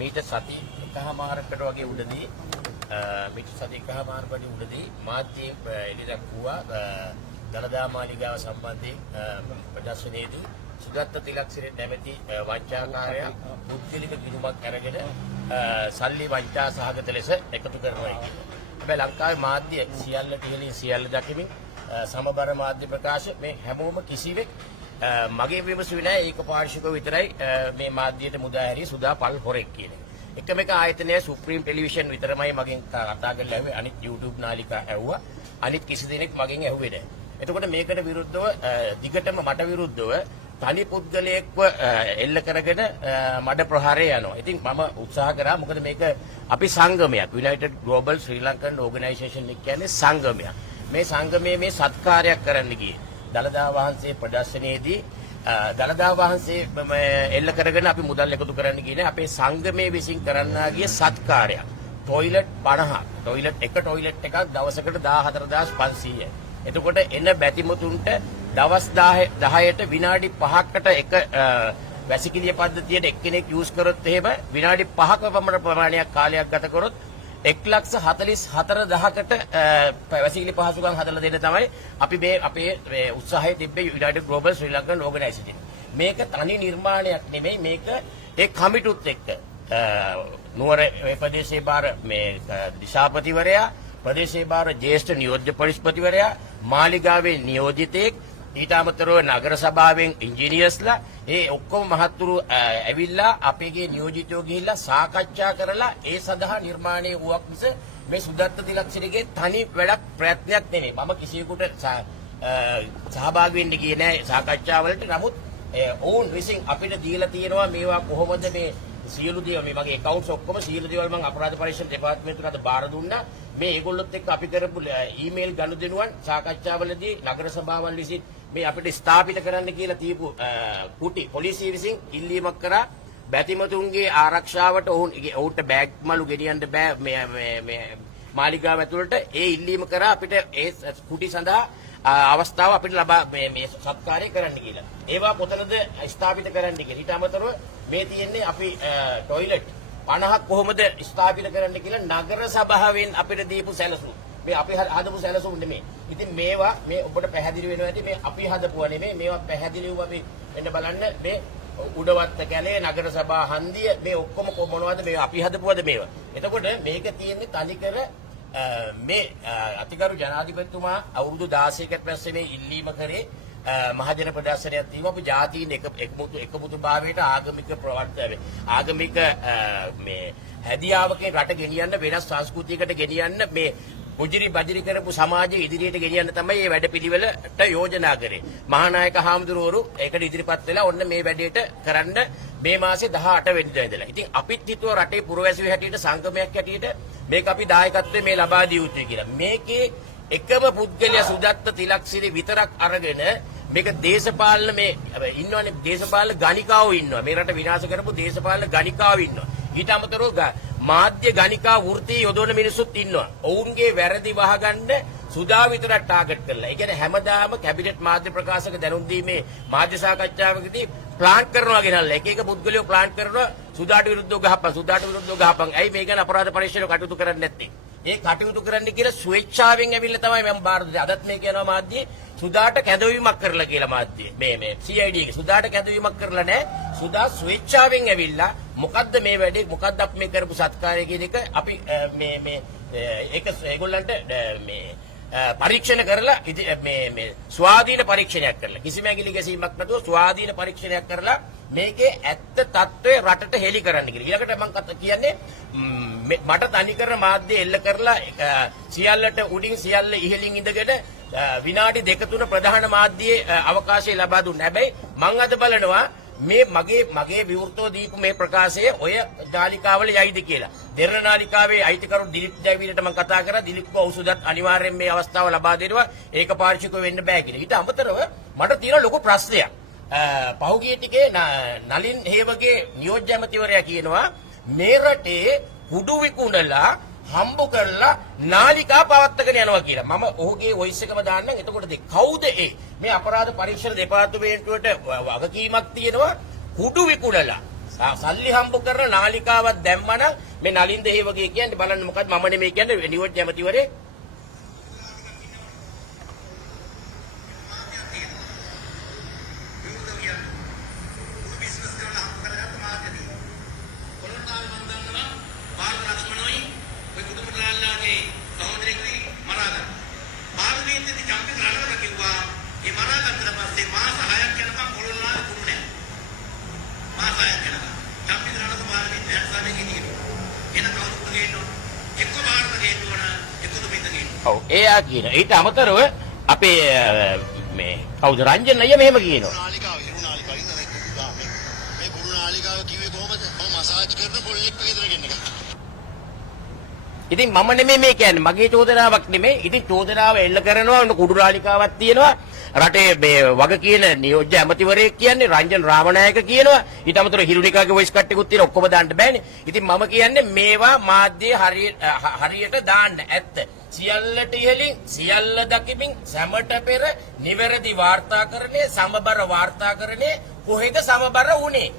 මීට සති එකහමාරකට වගේ උඩදී මීට සති එකහමාරකට උඩදී මාධ්‍යයේ එළිදක් වුණා දලදා මාලිගාව සම්බන්ධයෙන් ප්‍රදර්ශනයේදී සුදත්ත තිලක්සිරි නැමැති වංචාකාරයා පුද්ගලික ගිණුමක් අරගෙන සල්ලි වංචා සහගත ලෙස එකතු කරනවා කියන්නේ. හැබැයි ලංකාවේ මාධ්‍ය සියල්ලට ඉහළින් සියල්ල දකිමින් සමබර මාධ්‍ය ප්‍රකාශ මේ හැමෝම කිසිවෙක් මගේ විමසුවේ නැහැ ඒක පාර්ශවිකව විතරයි මේ මාධ්‍යයට මුදා හැරී සුදා පල් හොරෙක් කියන එක. එකම එක ආයතනය සුප්‍රීම ටෙලිවිෂන් විතරමයි මගෙන් කතා කරලා ඇහුවේ. අනිත් YouTube නාලිකා ඇහුවා. අනිත් කිසි දෙනෙක් මගෙන් ඇහුවේ නැහැ. එතකොට මේකට විරුද්ධව දිගටම මට විරුද්ධව තනි පුද්ගලයෙක්ව එල්ල කරගෙන මඩ ප්‍රහාරය යනවා. ඉතින් මම උත්සාහ කරා මොකද මේක අපි සංගමයක් United Global Sri Lankan Organization එක කියන්නේ සංගමයක්. මේ සංගමයේ මේ සත්කාරයක් කරන්න ගියේ. දලදා වහන්සේ ප්‍රදර්ශනයේදී දලදා වහන්සේ එල්ල කරගෙන අපි මුදල් එකතු කරන්න ගියේ අපේ සංගමයේ විසින් කරන්නා ගිය සත්කාරයක්. ටොයිලට් 50ක්. ටොයිලට් එකක් දවසකට 14500යි. එතකොට එන බැතිමතුන්ට දවස් 10ට විනාඩි 5කට එක වැසිකිළිය පද්ධතියට එක්කෙනෙක් යූස් කරොත් එහෙම විනාඩි 5ක පමණ ප්‍රමාණයක් කාලයක් ගත කරොත් 1,44,000කට වැසිකිළි පහසුකම් හදලා දෙන්න තමයි අපි මේ අපේ උත්සාහය තිබ්බේ United Global Sri Lankan Organization. මේක තනි නිර්මාණයක් නෙමෙයි මේක ඒ කමිටුත් එක්ක නුවර ප්‍රදේශයේ බාර මේ දිශාපතිවරයා ප්‍රදේශයේ බාර ජ්‍යෙෂ්ඨ නියෝජ්‍ය පොලිස්පතිවරයා මාලිගාවේ නියෝජිතයෙක් ඊට අමතරව නගර සභාවෙන් ඉංජිනේර්ස්ලා ඒ ඔක්කොම මහත්තුරු ඇවිල්ලා අපේගේ නියෝජිතයෝ ගිහිල්ලා සාකච්ඡා කරලා ඒ සඳහා නිර්මාණය වූවක් මිස මේ සුදත්ත තිලක්සිරිගේ තනි වැඩක් ප්‍රයත්නයක් නෙමෙයි. මම කිසියෙකුට සහභාගී වෙන්න ගියේ නෑ සාකච්ඡාවලට. නමුත් ඔවුන් විසින් අපිට දීලා තියෙනවා මේවා කොහොමද මේ සියලු දේවල් මේ මගේ accounts ඔක්කොම සියලු දේවල් මම අපරාධ පරීක්ෂණ දෙපාර්තමේන්තුවට බාර දුන්නා. මේ ඒගොල්ලොත් එක්ක අපි කරපු ඊමේල් ගනුදෙනුවන් සාකච්ඡාවලදී නගර සභාවල් විසින් මේ අපිට ස්ථාපිත කරන්න කියලා තියපු කුටි පොලිසිය විසින් ඉල්ලීමක් කරා බැතිමතුන්ගේ ආරක්ෂාවට ඔවුන්ට බෑග් මලු ගෙනියන්න බෑ මේ මාලිගාව ඇතුළට ඒ ඉල්ලීම කරා අපිට ඒ කුටි සඳහා අවස්ථාව අපිට ලබා මේ සත්කාරය කරන්න කියලා. ඒවා කොතනද ස්ථාපිත කරන්න කියලා. ඊට අමතරව මේ තියෙන්නේ අපි ටොයිලට් 50ක් කොහොමද ස්ථාපිත කරන්න කියලා නගර සභාවෙන් අපිට දීපු සැලසුම්. මේ අපි හදපු සැලසුම් නෙමෙයි. ඉතින් මේවා මේ ඔබට පැහැදිලි වෙනවා ඇති මේ අපි හදපුවා නෙමෙයි. මේවා පැහැදිලිව අපි එන්න බලන්න මේ උඩවත්ත කැලේ නගර සභා හන්දිය මේ ඔක්කොම මොනවද මේ අපි හදපුවද මේවා. එතකොට මේක තියෙන්නේ තනිකර මේ අතිගරු ජනාධිපතිතුමා අවුරුදු 16කට පස්සේ මේ ඉල්ලීම කරේ මහජන ප්‍රදර්ශනයක් තියුම අපි ජාතීන් එකමුතුභාවයට ආගමික ආගමික මේ හැදියාවකින් රට ගෙනියන්න වෙනස් සංස්කෘතියකට ගෙනියන්න මේ පුජිරි බජිරි කරපු සමාජය ඉදිරියට ගෙනියන්න තමයි මේ වැඩපිළිවෙලට යෝජනා කරේ. මහානායක හාමුදුරුවෝ ඒකට ඉදිරිපත් වෙලා ඔන්න මේ වැඩේට කරන්න මේ මාසේ 18 වෙනිදා ඉඳලා. ඉතින් අපිත් හිතුවා රටේ පුරවැසියෝ හැටියට සංගමයක් හැටියට මේක අපි දායකත්වයෙන් මේ ලබා දිය යුතුයි කියලා. මේකේ එකම පුද්ගලයා සුදත්ත තිලක්සිරි විතරක් අරගෙන මේක දේශපාලන මේ ඉන්නවනේ දේශපාලන ගණිකාවෝ ඉන්නවා. මේ රට විනාශ කරපු දේශපාලන ගණිකාවෝ ඉන්නවා. ඊට අමතරව මාධ්‍ය ගණිකා වෘත්තිය යොදවන මිනිස්සුත් ඉන්නවා. ඔවුන්ගේ වැරදි වහගන්න සුදා විතරක් ටාගට් කරලා. ඒ කියන්නේ හැමදාම කැබිනට් මාධ්‍ය ප්‍රකාශක දැනුම් දීමේ මාධ්‍ය සාකච්ඡාවකදී ප්ලාන් කරනවා ගෙනල්ලා එක එක පුද්ගලයෝ ප්ලාන් කරනවා සුදාට විරුද්ධව ගහපන් සුදාට විරුද්ධව ගහපන්. ඇයි මේ ගැන අපරාධ පරීක්ෂණ කටයුතු කරන්නේ නැත්තේ? ඒ කටයුතු කරන්න කියලා ස්වේච්ඡාවෙන් ඇවිල්ලා තමයි මම බාර දුන්නේ. අදත් මේ කියනවා මාධ්‍යයේ සුදාට කැඳවීමක් කරලා කියලා මාධ්‍යයේ. මේ CID එකේ සුදාට කැඳවීමක් කරලා නැහැ. සුදා ස්වේච්ඡාවෙන් ඇවිල්ලා මොකද්ද මේ වැඩේ මොකද්ද අපි මේ කරපු සත්කාරය කියන එක අපි මේ ඒක ඒගොල්ලන්ට මේ පරීක්ෂණ කරලා මේ ස්වාධීන පරීක්ෂණයක් කරලා කිසිම ඇඟිලි ගැසීමක් නැතුව ස්වාධීන පරීක්ෂණයක් කරලා මේකේ ඇත්ත తත්වය රටට හෙළි කරන්න කියලා. ඊළඟට මම කියන්නේ මට තනි කරන මාධ්‍ය එල්ල කරලා සියල්ලට උඩින් සියල්ල ඉහළින් ඉඳගෙන විනාඩි 2-3 ප්‍රධාන මාධ්‍යයේ අවකාශය ලබා දුන්නා. හැබැයි මම අද බලනවා මේ මගේ විවෘතව දීපු මේ ප්‍රකාශය ඔය නාලිකාවල යයිද කියලා. දෙරණ නාලිකාවේ අයිතිකරු දිලිප් ජයවීරට මම කතා කරා. දිලිප්ව ඖෂධත් අනිවාර්යෙන් මේ අවස්ථාව ලබා දෙනවා. ඒක පාරිශුද්ධ වෙන්න බෑ කියලා. ඊට අමතරව මට තියෙන ලොකු ප්‍රශ්නයක්. පහුගිය ටිකේ නලින් හේවගේ නියෝජ්‍ය ඇමතිවරයා කියනවා මේ රටේ කුඩු විකුණලා හම්බ කරලා නාලිකා පවත්වාගෙන යනවා කියලා. මම ඔහුගේ වොයිස් එකම දාන්නම්. එතකොට කවුද මේ අපරාධ පරීක්ෂණ දෙපාර්තමේන්තුවට වගකීමක් තියෙනවා කුඩු විකුණලා සල්ලි හම්බ කරන නාලිකාවක් දැම්මනම් මේ නලින් දේවගේ කියන්නේ බලන්න මොකද මම නෙමෙයි කියන්නේ නියෝජ්‍ය ඇමතිවරේ එයා කියන ඊට අමතරව අපේ මේ කවුද රංජන් අයියා මෙහෙම කියනවා නාලිකාව හිරු නාලිකාව ඉඳලා මේ කුරු නාලිකාව කිව්වේ කොහමද මම මසාජ් කරන පොල්ලෙක් විතර ගෙන්න ගත්තා. ඉතින් මම නෙමෙයි මේ කියන්නේ මගේ චෝදනාවක් නෙමෙයි. ඉතින් චෝදනාව එල්ල කරනවා කුඩු නාලිකාවක් තියෙනවා රටේ මේ වග කියන නියෝජ්‍ය ඇමතිවරයෙක් කියන්නේ රංජන් රාමනායක කියනවා. ඊට අමතරව හිරුනිකාගේ වොයිස් කට් එකකුත් තියෙන ඔක්කොම දාන්න බෑනේ. ඉතින් මම කියන්නේ මේවා මාධ්‍යයේ හරියට දාන්න ඇත්ත. සියල්ලට ඉහළින් සියල්ල දකිමින් සැමට පෙර නිවැරදි වාර්තාකරණය සමබර වාර්තාකරණය කොහෙද සමබර වුණේ?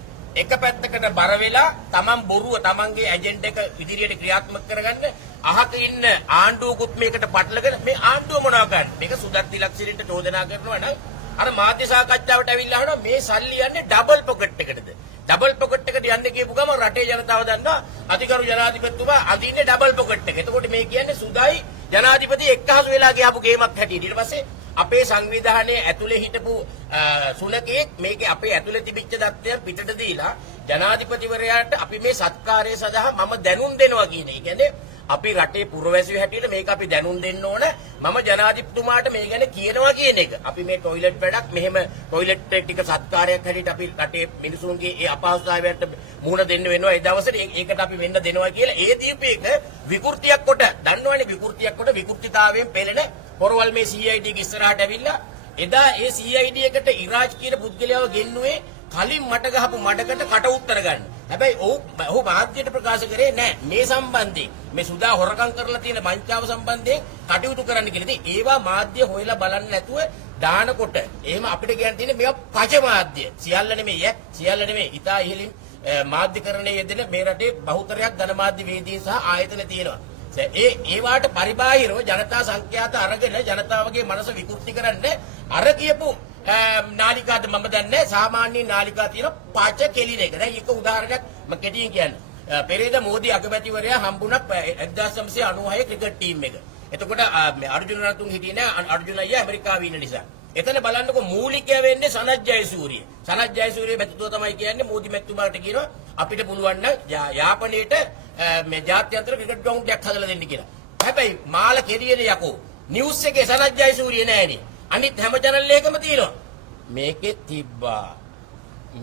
එක පැත්තකට බර වෙලා තමන් බොරුව තමන්ගේ ඇජෙන්ඩා එක ඉදිරියට ක්‍රියාත්මක කරගන්න අහක ඉන්න ආණ්ඩුවකුත් මේකට පටලගෙන මේ ආණ්ඩුව මොනවා කරන්නේ? මේක සුදත් තිලක්ෂණයට චෝදනා කරනවා නම් අර මාධ්‍ය සාකච්ඡාවට ඇවිල්ලා අහනවා මේ සල්ලි යන්නේ ඩබල් පොකට් එකටද? ඩබල් පොකට් එකට යන්නේ කියපු ගම රටේ ජනතාව දන්නවා අධිකරු ජනාධිපතිතුමා අදින්නේ ඩබල් පොකට් එක. එතකොට මේ කියන්නේ සුදයි ජනාධිපති එක්කහසු වෙලා ගියාපු ගේමක් හැටියට. ඊට පස්සේ අපේ සංවිධානයේ ඇතුලේ හිටපු සුනකෙක් මේකේ අපේ ඇතුලේ තිබිච්ච දත්තයන් පිටට දීලා ජනාධිපතිවරයාට අපි මේ සත්කාරය සඳහා මම දැනුම් දෙනවා කියන එක. කියන්නේ අපි රටේ පුරවැසියෝ හැටියට මේක අපි දැනුම් දෙන්න ඕන. මම ජනාධිපතිතුමාට මේ ගැන කියනවා කියන එක. අපි මේ টয়ලට් වැඩක් මෙහෙම টয়ලට් ටික සත්කාරයක් හැටියට අපි රටේ මිනිසුන්ගේ ඒ අපහසුතාවයට මුහුණ දෙන්න වෙනවා. ඒ දවසේ ඒකට අපි වෙන්න දෙනවා කියලා ඒ දීපේක විකෘතියක් කොට දන්නවනේ විකෘතියක් කොට විකෘතිතාවයෙන් පෙළෙන පොරවල් මේ CID ගේ ඉස්සරහට ඇවිල්ලා එදා ඒ CID එකට ඉරාජ් කියන පුද්ගලයාව ගෙන්නුවේ කලින් මට ගහපු මඩකට කට උත්තර ගන්න. හැබැයි ඔහු මාධ්‍යයට ප්‍රකාශ කරේ නෑ මේ සම්බන්ධයෙන් මේ සුදා හොරකම් කරලා තියෙන මංචාව සම්බන්ධයෙන් කටයුතු කරන්න කියලා. ඉතින් ඒවා මාධ්‍ය හොයලා බලන්න නැතුව දානකොට එහෙම අපිට කියන්න තියෙන්නේ මේවා පච මාධ්‍ය. සියල්ල නෙමෙයි සියල්ල නෙමෙයි. ඉතා ඉහළින් මාධ්‍යකරණයේ යෙදෙන මේ රටේ බහුතරයක් ධනමාධ්‍ය වේදීන් සහ ආයතන තියෙනවා. ඒවාට පරිබාහිරව ජනතා සංඛ්‍යාත අරගෙන ජනතාවගේ මනස විකෘති කරන්න අර කියපු නාලිකාද මම දන්නේ සාමාන්‍ය නාලිකා තියෙන පච කෙලින එක. දැන් එක උදාහරණයක් මම කෙටියෙන් කියන්නේ. පෙරේද මෝදි අගමැතිවරයා හම්බුණා 1996 ක්‍රිකට් ටීම් එක. එතකොට අර්ජුන රණතුංග හිටියේ නෑ අර්ජුන අයියා ඇමරිකාවේ ඉන්න නිසා. එතන බලන්නකො මූලිකය වෙන්නේ සනත් ජයසූරිය. සනත් ජයසූරිය මැතිතුමා තමයි කියන්නේ මෝදි මැතිතුමාට කියනවා අපිට පුළුවන් නම් යාපනයේට මේ ජාත්‍යන්තර ක්‍රිකට් ග්‍රවුන්ඩ් එකක් හදලා දෙන්න කියලා. හැබැයි මාල කෙරියනේ යකෝ. නිවුස් එකේ සනත් ජයසූරිය නෑනේ. අනිත් හැම channel එකකම තියෙනවා. මේකෙත් තිබ්බා.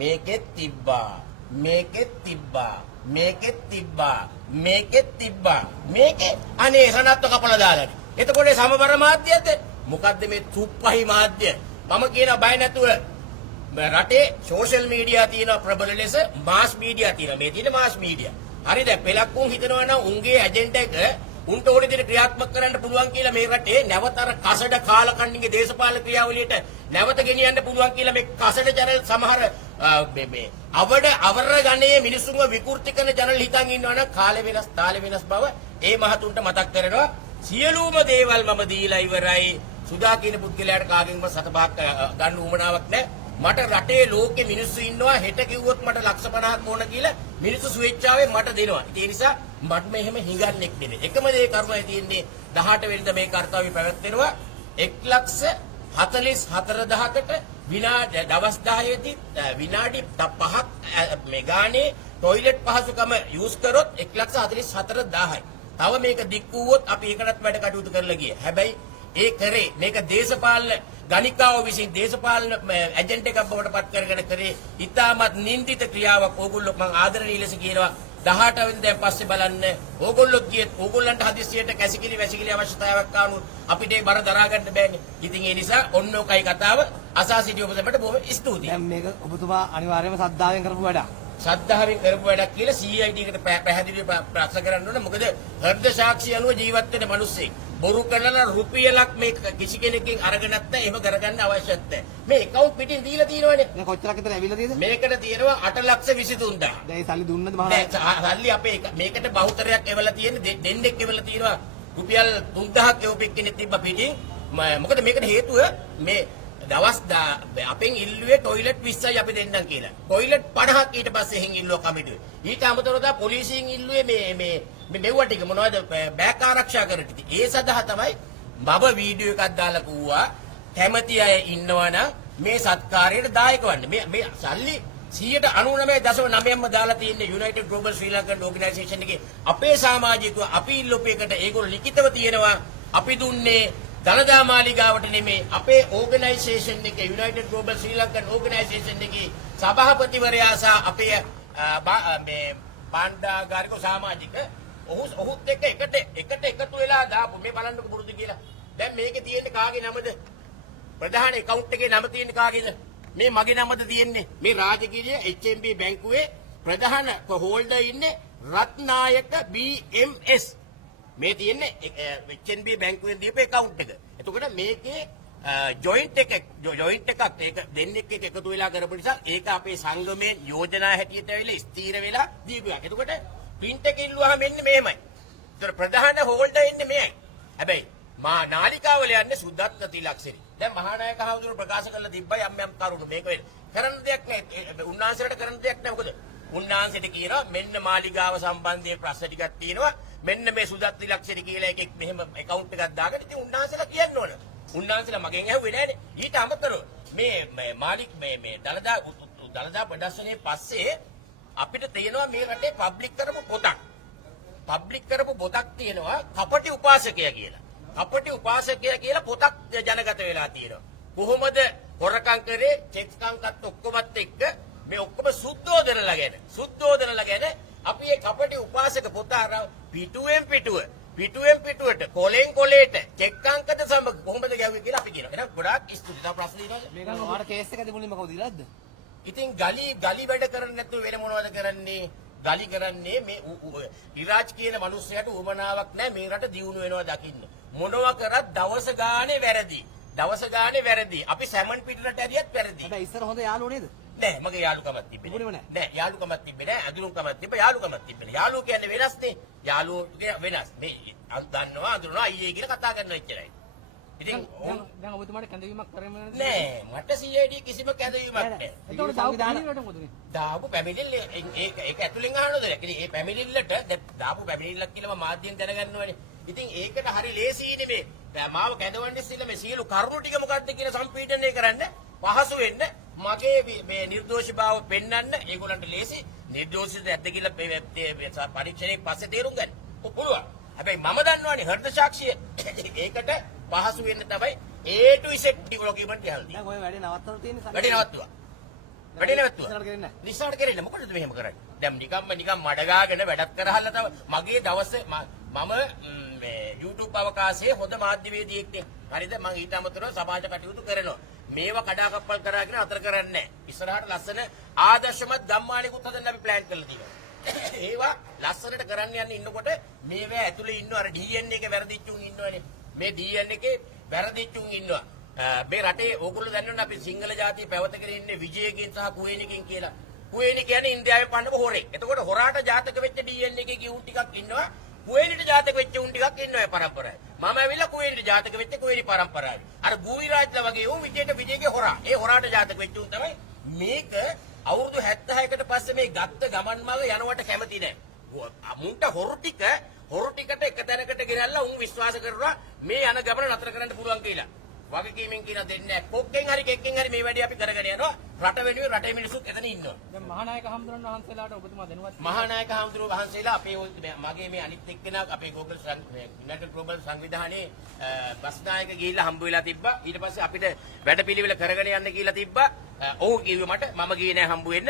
මේකෙත් තිබ්බා. මේකෙත් තිබ්බා. මේකෙත් තිබ්බා. මේකෙත් තිබ්බා. මේකේ අනේ සනත්ව කපලා දාලානේ. එතකොට සමබර මාධ්‍යයද? මොකද්ද මේ තුප්පහි මාධ්‍ය? මම කියන බය නැතුව රටේ සෝෂල් මීඩියා තියෙන ප්‍රබල ලෙස මාස් මීඩියා තියෙනවා. මේ තියෙන මාස් මීඩියා. හරිද? පෙලක් උන් හිතනවා නම් උන්ගේ ඇජෙන්ඩා එක උන්ට ඕන විදිහට ක්‍රියාත්මක කරන්න පුළුවන් කියලා මේ රටේ නැවත අර කසඩ කාලකන්ණිගේ දේශපාලන ක්‍රියාවලියට නැවත ගෙනියන්න පුළුවන් කියලා මේ කසඩ channel සමහර මේ අවර ගණයේ මිනිසුන්ව විකෘති කරන channel හිතන් ඉන්නවනම් කාලේ වෙනස් තාලේ වෙනස් බව ඒ මහතුන්ට මතක් කරනවා. සියලුම දේවල් මම දීලා ඉවරයි. සුදා කියන පුද්ගලයාට කාගෙන්ම සතපහක් ගන්න උවමනාවක් නැහැ. මට රටේ ලෝකෙ මිනිස්සු ඉන්නවා හෙට කිව්වොත් මට ලක්ෂ 50ක් ඕන කියලා මිනිස්සු ස්වේච්ඡාවෙන් මට දෙනවා. ඒ නිසා මට මෙහෙම හිඟන්නෙක් නෙමෙයි. එකම දේ කරුණයි තියෙන්නේ 18 වෙනිදා මේ කාර්යය පැවැත්වෙනවා 1,44,000කට විනාඩි දවස් 10දී විනාඩි 5ක් මේ ගානේ টয়ලට් පහසුකම යූස් කරොත් 1,44,000යි. තව මේක දික් වුවොත් අපි ඒකටත් වැඩ කටයුතු කරලා ගියේ. හැබැයි ඒ කරේ මේක දේශපාලන ගණිකාව විසින් දේශපාලන ඇජන්ට් එකක් බවට පත් කරගෙන කරේ ඉතාමත් නින්දිත ක්‍රියාවක්. ඕගොල්ලෝ මම ආදරණීය ලෙස කියනවා 18 වෙනිදාන් පස්සේ බලන්න ඕගොල්ලෝ ගියත් ඕගොල්ලන්ට හදිස්සියට කැසිකිලි වැසිකිලි අවශ්‍යතාවයක් ආවොත් අපිට ඒ බර දරා ගන්න බෑනේ. ඉතින් ඒ නිසා ඔන්න ඔකයි කතාව. අසා සිටි ඔබ සැමට බොහොම ස්තුතියි. දැන් මේක ඔබතුමා අනිවාර්යයෙන්ම සද්ධාවෙන් කරපු වැඩක්. ශ්‍රද්ධාවෙන් කරපු වැඩක් කියලා CID එකට පැහැදිලිව ප්‍රශ්න කරන්න ඕන. මොකද හෘද සාක්ෂි අනුව ජීවත් වෙන මිනිස්සෙක් බොරු කරලා රුපියලක් මේ කිසි කෙනෙක්ගෙන් අරගෙන නැත්නම් එහෙම කරගන්න අවශ්‍යත් නැහැ. මේ account පිටින් දීලා තියෙනවනේ. දැන් කොච්චරක් විතර ඇවිල්ලා තියෙද? මේකට තියෙනවා 8,23,000. දැන් ඒ සල්ලි දුන්නද මහා? සල්ලි අපේ මේකට බහුතරයක් එවලා තියෙන්නේ දෙන්නෙක් එවලා තියෙනවා රුපියල් 3,000ක් එවපෙක් කෙනෙක් තිබ්බ පිටින්. මොකද මේකට හේතුව මේ දවස් අපෙන් ඉල්ලුවේ টয়ලට් 20යි අපි දෙන්නම් කියලා. টয়ලට් 50ක් ඊට පස්සේ එහෙන් ඉල්ලුවා කමිටුවේ. ඊට අමතරව පොලිසියෙන් ඉල්ලුවේ මේ මෙව්ව ටික මොනවද බෑග් ආරක්ෂා කරන ටික. ඒ සඳහා තමයි මම වීඩියෝ එකක් දාලා කිව්වා කැමති අය ඉන්නවනම් මේ සත්කාරයට දායක වන්න. මේ සල්ලි 99.9%ක්ම දාලා තියෙන්නේ United Global Sri Lankan Organisation එකේ අපේ සමාජිකව අපි ඉල්ලුව එකට ඒගොල්ලෝ ලිඛිතව තියෙනවා අපි දුන්නේ දලදා මාලිගාවට නෙමේ අපේ ඕගනයිසේෂන් එකේ United Global Sri Lankan Organisation එකේ සභාපතිවරයා සහ අපේ මේ බණ්ඩාගාරික සමාජික ඔහුත් එක්ක එකට එකතු වෙලා දාපු මේ බලන්නකො පුරුදු කියලා. දැන් මේකේ තියෙන්නේ කාගේ නමද? ප්‍රධාන account එකේ නම තියෙන්නේ කාගේද? මේ මගේ නමද තියෙන්නේ. මේ රාජකීය HMB බැංකුවේ ප්‍රධාන හෝල්ඩර් ඉන්නේ රත්නායක BMS. මේ තියෙන්නේ HMB බැංකුවෙන් දීපු account එක. එතකොට මේකේ ජොයින්ට් එකක් ඒක දෙන්නෙක් එක්ක එකතු වෙලා කරපු නිසා ඒක අපේ සංගමයේ යෝජනා හැටියට ඇවිල්ලා ස්ථීර වෙලා දීපු එකක්. එතකොට print එක ඉල්ලුවාම එන්නේ මෙහෙමයි. ඒතර ප්‍රධාන හෝල්ඩර් ඉන්නේ මෙයයි. හැබැයි මා නාලිකාවල යන්නේ සුද්දත් තිලක්ෂරි. දැන් මහානායක හවුදුර ප්‍රකාශ කරලා තිබ්බයි යම් කරුණු මේක වෙන්නේ. කරන්න දෙයක් නැහැ. උන්වහන්සේට කරන්න දෙයක් නැහැ. මොකද උන්වහන්සේට කියනවා මෙන්න මාලිගාව සම්බන්ධයෙන් ප්‍රශ්න ටිකක් තියෙනවා. මෙන්න මේ සුද්දත් තිලක්ෂරි කියලා එකෙක් මෙහෙම account එකක් දාගෙන ඉතින් උන්වහන්සේලා කියන්න ඕන. උන්වහන්සේලා මගෙන් ඇහුවේ නෑනේ. ඊට අමතරව මේ මාලික් මේ දලදා ප්‍රදර්ශනයේ පස්සේ අපිට තියෙනවා මේ රටේ පබ්ලික් කරපු පොතක්. පබ්ලික් කරපු පොතක් තියෙනවා කපටි උපාසකයා කියලා. කපටි උපාසකයා කියලා පොතක් ජනගත වෙලා තියෙනවා. කොහොමද හොරකම් කරේ චෙක්කම්කත් ඔක්කොමත් එක්ක මේ ඔක්කොම සුද්ධෝදනලා ගැන අපි මේ කපටි උපාසක පොත අර පිටුවෙන් පිටුවට කොලෙන් කොලේට චෙක්කම්කද සමග කොහොමද ගැව්වේ කියලා අපි කියනවා. එහෙනම් ගොඩාක් ස්තුතියි. තව ප්‍රශ්න තියෙනවද? මේක ඔයාලට කේස් එකද මුලින්ම කවුද ඉරද්ද? ඉතින් ගලි වැඩ කරන්නේ නැතුව වෙන මොනවද කරන්නේ? ගලි කරන්නේ මේ ඉරාජ් කියන මිනිස්සයාට උවමනාවක් නැහැ මේ රට දියුණු වෙනවා දකින්න. මොනවා කරත් දවස ගානේ වැරදි. අපි සැමන් පිටරට ඇරියත් වැරදි. හැබැයි ඉස්සර හොඳ යාළුවෝ නේද? නෑ මගේ යාළුකමක් තිබ්බේ මුලින්ම නෑ. නෑ යාළුකමක් තිබ්බේ නෑ අඳුරුකමක් තිබ්බා යාළුකමක් තිබ්බේ නෑ. යාළුවෝ කියන්නේ වෙනස්නේ. යාළුවෝ වෙනස්. මේ දන්නවා අඳුරනවා අයියේ කියලා කතා කරනවා එච්චරයි. ඉතින් දැන් ඔබතුමාට කැඳවීමක් කරන්නේ නෑ මට CID කිසිම කැඳවීමක් නෑ. එතකොට දාපු මොකද? දාපු පැමිණිල්ල ඒක ඇතුලෙන් අහනවද? ඉතින් ඒ පැමිණිල්ලට දාපු පැමිණිල්ලක් කියලා මම මාධ්‍යෙන් දැනගන්න ඕනේ. ඉතින් ඒකට හරි ලේසියිනේ මේ මාව කැඳවන්නේ ඉස්සෙල්ලා මේ සියලු කරුණු ටික මොකක්ද කියන සම්පීඩනය කරන්න පහසු වෙන්න මගේ මේ නිර්දෝෂීභාව පෙන්වන්න ඒගොල්ලන්ට ලේසි. නිර්දෝෂීද නැද්ද කියලා පරීක්ෂණයේ පස්සේ තේරුම් ගන්න. පුළුවන්. හැබැයි මම දන්නවනේ හෘද සාක්ෂිය ඒකට පහසු වෙන්න තමයි A to Z ඩොකියුමන්ට් එකක්. දැන් ඔය වැඩේ නවත්තන්න තියෙන වැඩේ නවත්තුවා. රිසර්ච් කරන්නේ මොකටද මෙහෙම කරන්නේ? දැන් නිකම් මඩගාගෙන වැඩක් කරහල්ලා තව මගේ දවසේ මම මේ YouTube අවකාශයේ හොඳ මාධ්‍යවේදියෙක් නේ. හරිද? මම ඊට අමතරව සමාජ කටයුතු කරනවා. මේවා කඩාකප්පල් කරාගෙන අතර කරන්නේ නැහැ. ඉස්සරහට ලස්සන ආදර්ශමත් ගම්මානිකුත් හදන්න අපි ප්ලෑන් කරලා තියෙනවා. ඒවා ලස්සනට කරන්න යන්න ඉන්නකොට මේවා ඇතුලේ ඉන්න අර DNA එක වැරදිච්ච උන් ඉන්නවනේ. මේ DNA එකේ වැරදිච්ච උන් ඉන්නවා. මේ රටේ ඕගොල්ලෝ දන්නවනේ අපි සිංහල ජාතිය පැවතගෙන ඉන්නේ විජයකින් සහ කුවේනිකින් කියලා. කුවේනි කියන්නේ ඉන්දියාවේ පන්නපු හොරෙක්. එතකොට හොරාට ජාතක වෙච්ච DNA එකේ කිවුන් ටිකක් ඉන්නවා. කුවේනිට ජාතක වෙච්ච උන් ටිකක් ඉන්නවා ඒ පරම්පරාවේ. මම ඇවිල්ලා කුවේනිට ජාතක වෙච්ච කුවේනි පරම්පරාවේ. අර ගූවිරාජ්ලා වගේ උන් විජේගේ හොරා. ඒ හොරාට ජාතක වෙච්ච උන් තමයි මේක අවුරුදු 76කට පස්සේ මේ ගත්ත ගමන් මඟ යනවට කැමති නැහැ. මුන්ට හොරු ටික හොරු ටිකට එක තැනකට ගෙනල්ලා උන් විශ්වාස කරනවා මේ යන ගමන නතර කරන්න පුළුවන් කියලා. වගකීමෙන් කියන දෙන්නේ නැහැ. කොක්කෙන් හරි කෙක්කෙන් හරි මේ වැඩේ අපි කරගෙන යනවා. රට වෙනුවෙන් රටේ මිනිස්සුත් එතන ඉන්නවා. දැන් මහානායක හම්දුරන් වහන්සේලාට ඔබතුමා දැනුවත් මහානායක හාමුදුරුවෝ වහන්සේලා මගේ මේ අනිත් එක්කෙනා අපේ ග්ලෝබල් යුනයිටඩ් ග්ලෝබල් සංවිධානයේ බස් නායක ගිහිල්ලා හම්බ වෙලා තිබ්බා. ඊට පස්සේ අපිට වැඩපිළිවෙල කරගෙන යන්න කියලා තිබ්බා. ඔව් කිව්වේ මට මම ගියේ නෑ හම්බ වෙන්න.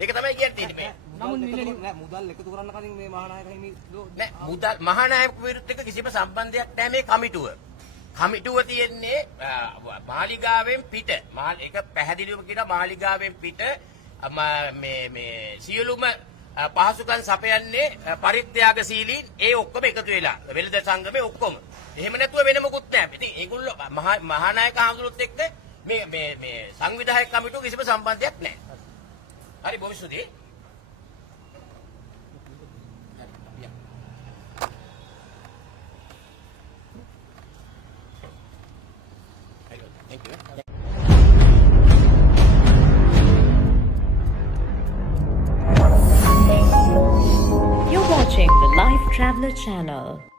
ඒක තමයි කියන්නේ මේ. මුදල් එකතු කරන්න කලින් මේ මහානායක හිමි නෑ මුදල් මහානායක විරුද්ධ එක කිසිම සම්බන්ධයක් නෑ මේ කමිටුව. කමිටුව තියෙන්නේ මාලිගාවෙන් පිට. ඒක පැහැදිලිවම කියනවා මාලිගාවෙන් පිට මේ සියලුම පහසුකම් සපයන්නේ පරිත්‍යාගශීලීන් ඒ ඔක්කොම එකතු වෙලා වෙළඳ සංගමේ ඔක්කොම. එහෙම නැතුව වෙන මොකුත් නැහැ. ඉතින් ඒගොල්ලෝ මහානායක හාමුදුරුවොත් එක්ක මේ සංවිධායක කමිටුව කිසිම සම්බන්ධයක් නැහැ. හරි බොහොම ස්තුතියි. Thank you. You're watching the Life Traveler channel.